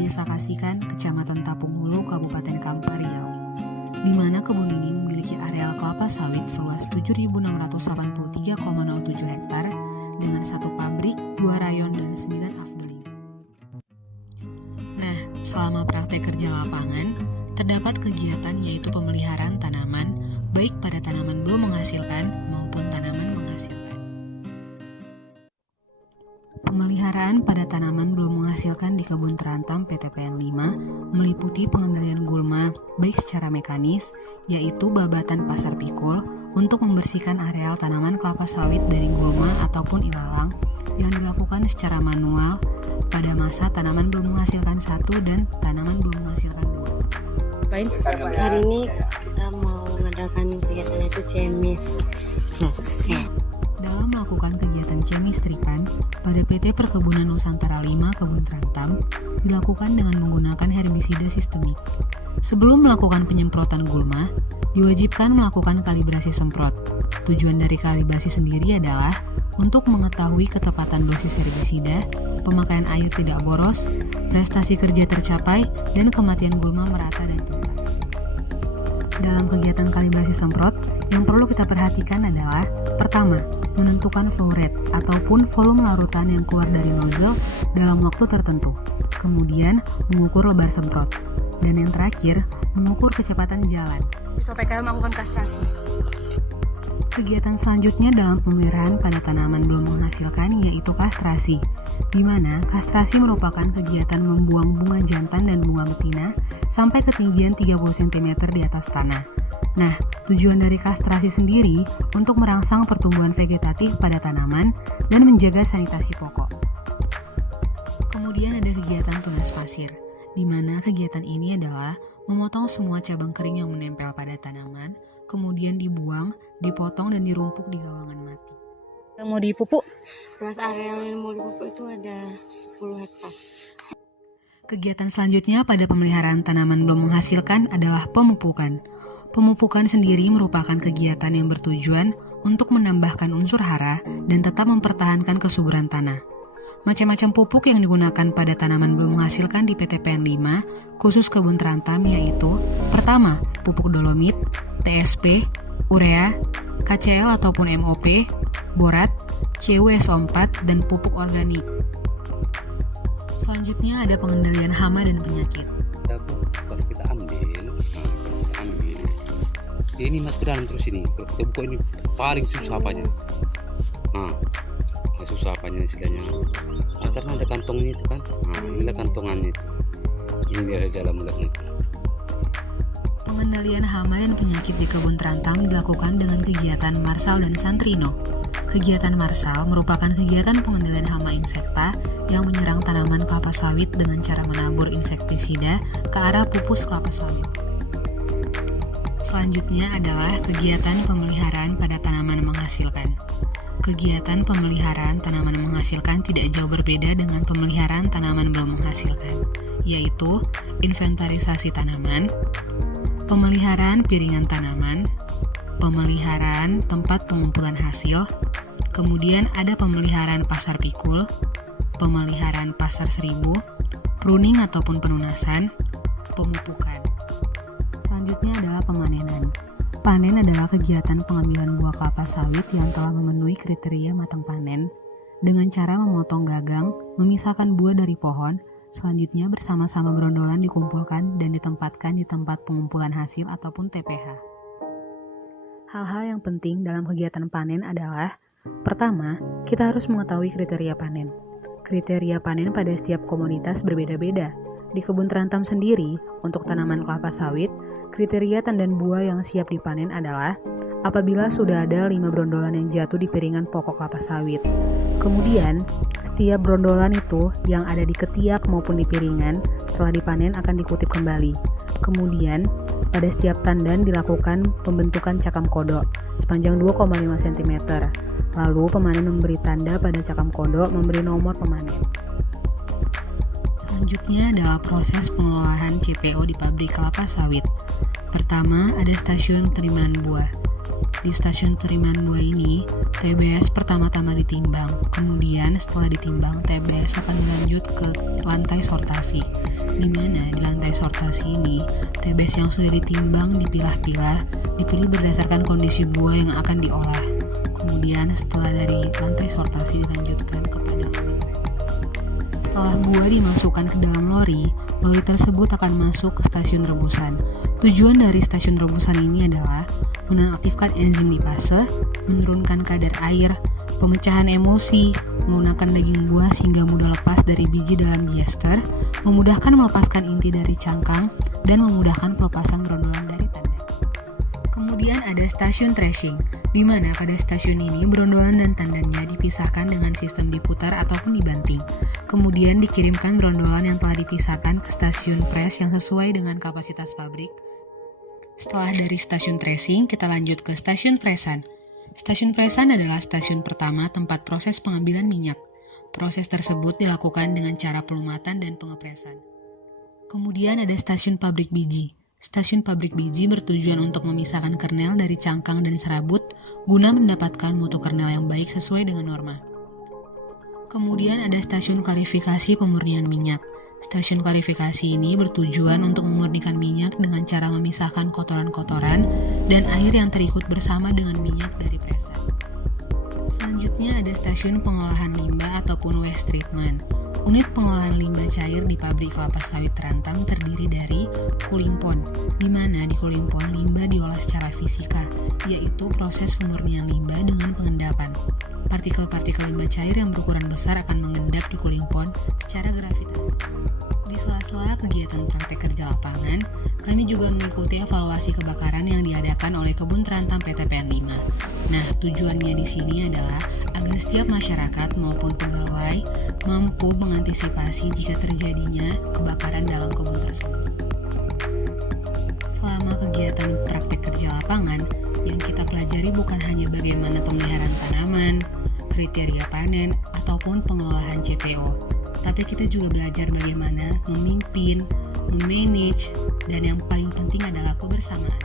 Desa Kasikan, Kecamatan Tapung Hulu, Kabupaten Kampar Riau, di mana kebun ini memiliki areal kelapa sawit seluas 7.683,07 hektar dengan 1 pabrik, 2 rayon, dan 9 afdeling. Nah, selama praktek kerja lapangan, terdapat kegiatan yaitu pemeliharaan tanaman, baik pada tanaman belum menghasilkan maupun tanaman menghasilkan. Pemeliharaan pada tanaman belum menghasilkan di kebun terantam PTPN 5 meliputi pengendalian gulma baik secara mekanis, yaitu babatan pasar pikul untuk membersihkan areal tanaman kelapa sawit dari gulma ataupun ilalang yang dilakukan secara manual pada masa tanaman belum menghasilkan 1 dan tanaman belum menghasilkan 2. Hari ini kita mau mengadakan kegiatan itu cemis. Dalam melakukan kegiatan cemistripan pada PT Perkebunan Nusantara 5 Kebun Terantam dilakukan dengan menggunakan herbisida sistemik. Sebelum melakukan penyemprotan gulma, diwajibkan melakukan kalibrasi semprot. Tujuan dari kalibrasi sendiri adalah untuk mengetahui ketepatan dosis herbisida, pemakaian air tidak boros, prestasi kerja tercapai, dan kematian gulma merata dan tuntas. Dalam kegiatan kalibrasi semprot, yang perlu kita perhatikan adalah pertama, menentukan flow rate ataupun volume larutan yang keluar dari nozzle dalam waktu tertentu. Kemudian, mengukur lebar semprot. Dan yang terakhir, mengukur kecepatan jalan. Sampai kalian melakukan kastrasi. Kegiatan selanjutnya dalam pemeliharaan pada tanaman belum menghasilkan yaitu kastrasi, di mana kastrasi merupakan kegiatan membuang bunga jantan dan bunga betina sampai ketinggian 30 cm di atas tanah. Nah, tujuan dari kastrasi sendiri untuk merangsang pertumbuhan vegetatif pada tanaman dan menjaga sanitasi pokok. Kemudian ada kegiatan tunas pasir, di mana kegiatan ini adalah memotong semua cabang kering yang menempel pada tanaman, kemudian dibuang, dipotong, dan dirumpuk di gawangan mati. Yang mau dipupuk? Luas area yang mau dipupuk itu ada 10 hektar. Kegiatan selanjutnya pada pemeliharaan tanaman belum menghasilkan adalah pemupukan. Pemupukan sendiri merupakan kegiatan yang bertujuan untuk menambahkan unsur hara dan tetap mempertahankan kesuburan tanah. Macam-macam pupuk yang digunakan pada tanaman belum menghasilkan di PTPN 5, khusus kebun terantam yaitu pertama, pupuk dolomit, TSP, urea, KCl ataupun MOP, borat, CWSO4, dan pupuk organik. Selanjutnya ada pengendalian hama dan penyakit. Kalau kita ambil, ini masuk ke dalam terus ini. Kalau kita buka ini paling susah apanya. Susah apanya istilahnya. Karena ada kantongnya itu kan. Inilah kantongannya itu. Ini dia jalan mulutnya. Pengendalian hama dan penyakit di kebun terantam dilakukan dengan kegiatan Marsal dan Santrino. Kegiatan Marsal merupakan kegiatan pengendalian hama insekta yang menyerang tanaman kelapa sawit dengan cara menabur insektisida ke arah pupus kelapa sawit. Selanjutnya adalah kegiatan pemeliharaan pada tanaman menghasilkan. Kegiatan pemeliharaan tanaman menghasilkan tidak jauh berbeda dengan pemeliharaan tanaman belum menghasilkan, yaitu inventarisasi tanaman, pemeliharaan piringan tanaman, pemeliharaan tempat pengumpulan hasil, kemudian ada pemeliharaan pasar pikul, pemeliharaan pasar seribu, pruning ataupun penunasan, pemupukan. Selanjutnya adalah pemanenan. Panen adalah kegiatan pengambilan buah kelapa sawit yang telah memenuhi kriteria matang panen dengan cara memotong gagang, memisahkan buah dari pohon, selanjutnya bersama-sama berondolan dikumpulkan dan ditempatkan di tempat pengumpulan hasil ataupun TPH. Hal-hal yang penting dalam kegiatan panen adalah pertama, kita harus mengetahui kriteria panen. Kriteria panen pada setiap komunitas berbeda-beda. Di kebun terantam sendiri, untuk tanaman kelapa sawit, kriteria tandan buah yang siap dipanen adalah apabila sudah ada 5 brondolan yang jatuh di piringan pokok kelapa sawit. Kemudian, setiap brondolan itu yang ada di ketiak maupun di piringan setelah dipanen akan dikutip kembali. Kemudian, pada setiap tandan dilakukan pembentukan cakam kodok sepanjang 2,5 cm. Lalu pemanen memberi tanda pada cakam kodok memberi nomor pemanen. Selanjutnya adalah proses pengolahan CPO di pabrik kelapa sawit. Pertama, ada stasiun penerimaan buah. Di stasiun penerimaan buah ini, TBS pertama-tama ditimbang. Kemudian setelah ditimbang, TBS akan dilanjut ke lantai sortasi. Di mana di lantai sortasi ini, TBS yang sudah ditimbang dipilah-pilah, dipilih berdasarkan kondisi buah yang akan diolah. Kemudian setelah dari lantai sortasi dilanjutkan kepada lori. Setelah buah dimasukkan ke dalam lori tersebut akan masuk ke stasiun rebusan. Tujuan dari stasiun rebusan ini adalah menonaktifkan enzim lipase, menurunkan kadar air, pemecahan emulsi, menggunakan daging buah sehingga mudah lepas dari biji dalam diester, memudahkan melepaskan inti dari cangkang, dan memudahkan pelepasan brondolan dari tandan. Kemudian ada stasiun threshing, di mana pada stasiun ini brondolan dan tandannya dipisahkan dengan sistem diputar ataupun dibanting. Kemudian dikirimkan brondolan yang telah dipisahkan ke stasiun press yang sesuai dengan kapasitas pabrik. Setelah dari stasiun threshing, kita lanjut ke stasiun presan. Stasiun presan adalah stasiun pertama tempat proses pengambilan minyak. Proses tersebut dilakukan dengan cara pelumatan dan pengepresan. Kemudian ada stasiun pabrik biji. Stasiun pabrik biji bertujuan untuk memisahkan kernel dari cangkang dan serabut guna mendapatkan mutu kernel yang baik sesuai dengan norma. Kemudian ada stasiun klarifikasi pemurnian minyak. Stasiun klarifikasi ini bertujuan untuk memurnikan minyak dengan cara memisahkan kotoran-kotoran dan air yang terikut bersama dengan minyak dari presan. Selanjutnya ada stasiun pengolahan limbah ataupun waste treatment. Unit pengolahan limbah cair di pabrik kelapa sawit Terantang terdiri dari cooling pond, di mana di cooling pond limbah diolah secara fisika, yaitu proses pemurnian limbah dengan pengendapan. Partikel-partikel limbah cair yang berukuran besar akan mengendap di cooling pond secara gravitasi. Di sela-sela kegiatan praktek kerja lapangan, kami juga mengikuti evaluasi kebakaran yang diadakan oleh Kebun Terantang PTPN 5. Nah, tujuannya di sini adalah agar setiap masyarakat maupun pegawai mampu mengantisipasi jika terjadinya kebakaran dalam kebun tersebut. Selama kegiatan praktek kerja lapangan, yang kita pelajari bukan hanya bagaimana pemeliharaan tanaman, kriteria panen, ataupun pengelolaan CPO, tapi kita juga belajar bagaimana memimpin, memanage, dan yang paling penting adalah kebersamaan.